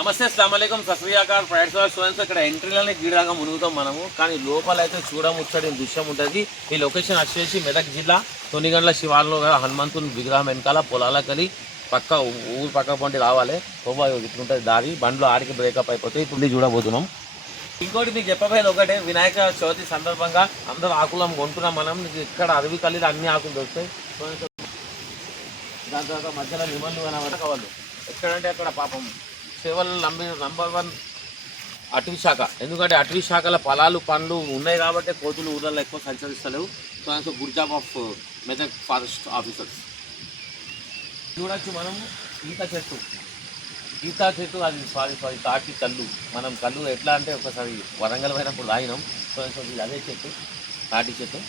నమస్తే అస్సలం సశ్రీయాకార్ pride students ఇక్కడ ఎంట్రీలోనే గీడగా మునుగుతాం మనము. కానీ లోపల అయితే చూడముచ్చడి దృశ్యం ఉంటుంది. ఈ లొకేషన్ వచ్చేసి మెదక్ జిల్లా తొనిగండ్ల శివాలలో హనుమంతుని విగ్రహం వెనకాల పొలాలకలి పక్క ఊరు పక్క పంటి రావాలి. పోవా ఇట్లుంటుంది దారి. బండ్లు ఆడికి బ్రేకప్ అయిపోతే ఇప్పుడు చూడబోతున్నాం. ఇంకోటి మీకు చెప్పబోయేది ఒకటే. వినాయక చవితి సందర్భంగా అందరూ ఆకులం కొంటున్నాం మనం. మీకు ఇక్కడ అడవి కలిసి అన్ని ఆకులు దొరుకుతాయి. దాని తర్వాత మధ్యలో నిమన్లు కనబడ వాళ్ళు. ఎక్కడంటే అక్కడ పాపం. సేవలు నమ్మి నంబర్ వన్ అటవీ శాఖ. ఎందుకంటే అటవీ శాఖల పొలాలు పండ్లు ఉన్నాయి కాబట్టి కోతులు ఊళ్ళలో ఎక్కువ సంచరిస్తలేవు. So and good job of Medak forest officers. చూడొచ్చు మనం ఈత చెట్టు. ఈత చెట్టు అది సారీ సారీ తాటి కళ్ళు. మనం కళ్ళు ఎట్లా అంటే ఒకసారి వరంగల్ పోయినప్పుడు రాయినాం సో అండ్ సో ఇది అదే చెట్టు తాటి చెట్టు.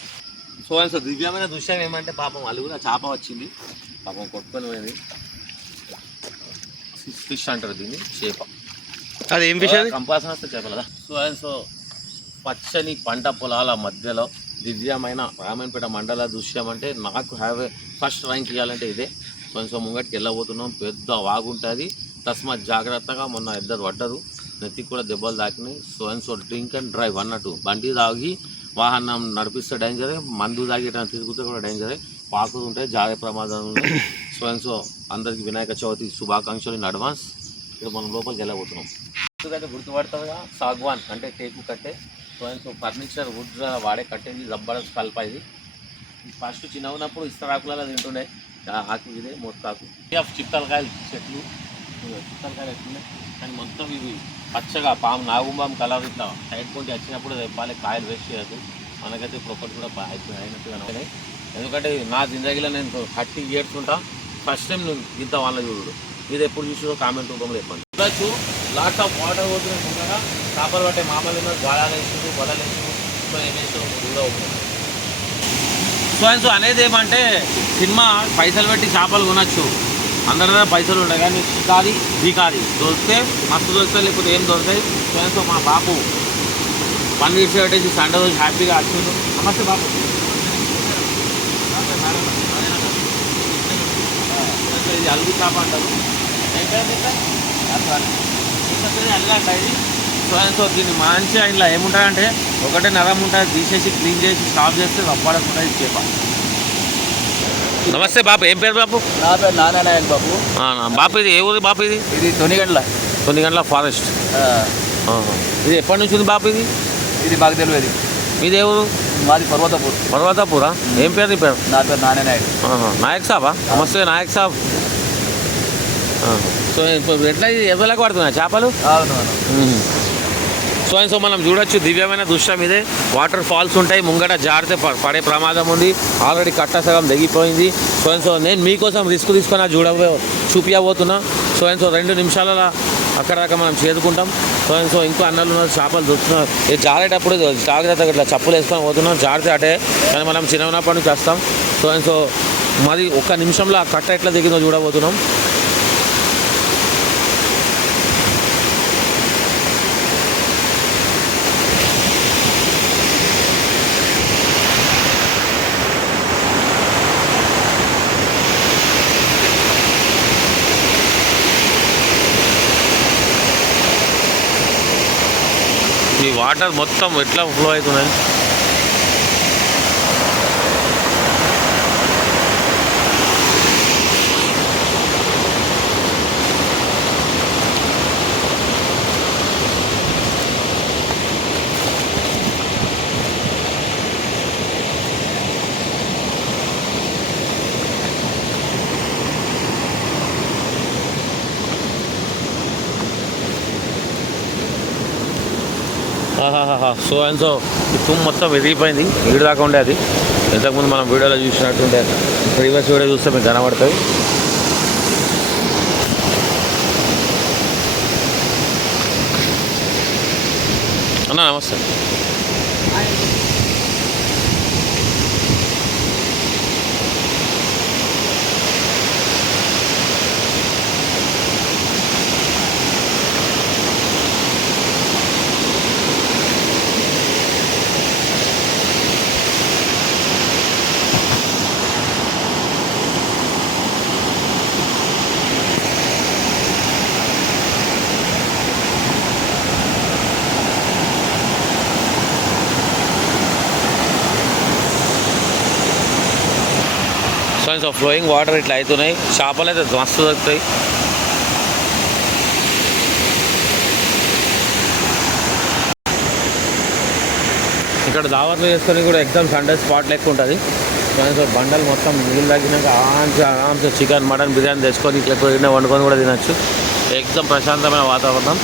సో అండ్ సో దివ్యమైన దృశ్యం ఏమంటే పాపం వాళ్ళు కూడా చేప వచ్చింది. పాపం కొట్టుకొని పోయింది. ఫిష్ అంటారు దీన్ని చేప. అది ఏం కంపాసం వస్తే చేపలదా? సో అండ్ సో పచ్చని పంట పొలాల మధ్యలో దివ్యమైన రామాయణపేట మండల దృశ్యం అంటే నాకు హ్యావ్ ఫస్ట్ ర్యాంక్ ఇవ్వాలంటే ఇదే. కొంచెం ముంగటికి వెళ్ళబోతున్నాం. పెద్ద వాగుంటుంది తస్మాత్ జాగ్రత్తగా మొన్న ఇద్దరు పడ్డరు. నెత్తికి కూడా దెబ్బలు తాకినాయి. So and so drink and drive అన్నట్టు. బండి తాగి వాహనం నడిపిస్తే డేంజరే మందు తాగి తిరుగుతే కూడా డేంజరే పాకులు ఉంటాయి జాగ్రత్త ఫ్రెండ్స్ అందరికీ వినాయక చవితి శుభాకాంక్షలు ఇన్ అడ్వాన్స్. ఇక్కడ మనం లోపలికి వెళ్ళబోతున్నాం. ఎందుకంటే గుర్తుపడుతుందిగా సాగ్వాన్ అంటే టేకు కట్టే. ఫ్రెండ్స్ ఫర్నిచర్ వుడ్ వాడే కట్టేది రబ్బర్ కల్ప ఇది. ఫస్ట్ చిన్న ఉన్నప్పుడు ఇస్తరాకులలో తింటుండే. ఆకు ఇదే మొత్తాకు ఆఫ్ చిత్తలకాయలు చెట్లు. చిత్తలకాయలు ఎట్లున్నాయి? కానీ మొత్తం ఇవి పచ్చగా పాము నాగుంబాం కలర్ ఇట్లా సైడ్ కొంటే వచ్చినప్పుడు రేపాలి కాయలు వేస్ట్ చేయదు మనకైతే ఇప్పుడు ఒకటి కూడా బా- అయినట్టుగా ఎందుకంటే నా జిందగీలో నేను థర్టీ ఇయర్స్ ఉంటా. ఫస్ట్ టైం నువ్వు ఇంత వాళ్ళ చూడు. ఇది ఎప్పుడు చూసిదో కామెంట్ రూపంలో చెప్పండి. చూడొచ్చు. లాట్స్ ఆఫ్ వాటర్ పోతున్నాయి ఉండగా చేపలు పట్టే మామూలు ఉన్నారు గాలాలు వేసుకుంటూ గొడవలు వేసుకుంటూ సో కూడా అండ్ సో అనేది ఏమంటే సినిమా పైసలు పెట్టి చేపలు కొనచ్చు. అందరి దగ్గర పైసలు ఉంటాయి కానీ షికారి బికారి దొరికితే మస్తు దొరుకుతాయి లేకపోతే ఏం దొరుకుతాయి? సో అండ్ సో మా బాపు వన్ పెట్టేసి సండే రోజు హ్యాపీగా వచ్చిండు. నమస్తే బాపు నమస్తే మేడం. ఆ, ఇది అలుగు చేప అంటారు. ఇది ఇది సో దీన్ని మంచిగా ఇంట్లో ఏముంటుందంటే ఒకటే నరం ఉంటుంది తీసేసి క్లీన్ చేసి స్టాప్ చేస్తే రప్పడకుండా ఇది చేప. నమస్తే బాపు ఏం పేరు బాపు? నా పేరు నారాయణ బాబు బాపు ఇది ఏ ఊరి బాపు ఇది? ఇది కొన్ని గంటల ఫారెస్ట్. ఆ, ఆహా. ఇది ఎప్పటి నుంచి ఉంది బాపు ఇది? ఇది మాకు తెలియదు. మీది ఏ ఊరు? మాది పర్వతపూర్. పర్వతాపురా? ఏం పేరు నీ పేరు? నా పేరు ఆహా. నాయక్ సాబా? నమస్తే నాయక్ సాబ్. సో ఇప్పుడు ఎట్లా ఎవరికి పడుతున్నాయి చేపలు? అవును సో అండ్ సో మనం చూడొచ్చు దివ్యమైన దృశ్యం ఇదే. వాటర్ ఫాల్స్ ఉంటాయి ముంగట జారితే పడే ప్రమాదం ఉంది. ఆల్రెడీ కట్ట సగం దిగిపోయింది సో సో నేను మీకోసం రిస్క్ తీసుకొని అది చూడబో చూపించబోతున్నా సో అండ్ సో రెండు నిమిషాలలో అక్కడ దాకా మనం చేరుకుంటాం సో అండ్ సో ఇంకో అన్నలు ఉన్నారు చేపలు దొరుకుతున్నారు. ఇది జారేటప్పుడు జాగ్రత్తగా ఇట్లా చప్పులు వేసుకొని పోతున్నాం జారితే అటే కానీ మనం చిన్నప్పటి నుంచి వస్తాం. సో సో మరి ఒక్క నిమిషంలో ఆ కట్ట ఎట్లా దిగిందో చూడబోతున్నాం. వాటర్ మొత్తం ఎట్లా ఫ్లో అవుతున్నాయి సో అండ్ సో ఈ మొత్తం విరిగిపోయింది. ఈడు దాకా ఉండే అది. ఇంతకుముందు మనం వీడియోలో చూసినట్టుండే. ప్రీవియస్ వీడియో చూస్తే మీకు కనబడుతుంది. అన్న నమస్తే. కన్స్ ఆఫ్ ఫ్లోయింగ్ వాటర్ ఇట్లా అవుతున్నాయి చేపలు అయితే మస్తు దొరుకుతాయి ఇక్కడ దావత్లు చేసుకొని కూడా ఎగ్జామ్ సండే స్పాట్ లెక్క ఉంటుంది. సో బండలు మొత్తం నీళ్ళు తగ్గినాక ఆరామ్సే ఆరామ్సే చికెన్ మటన్ బిర్యానీ తెచ్చుకొని ఇట్లా వండుకొని కూడా తినచ్చు. ఎగ్జామ్ ప్రశాంతమైన వాతావరణం.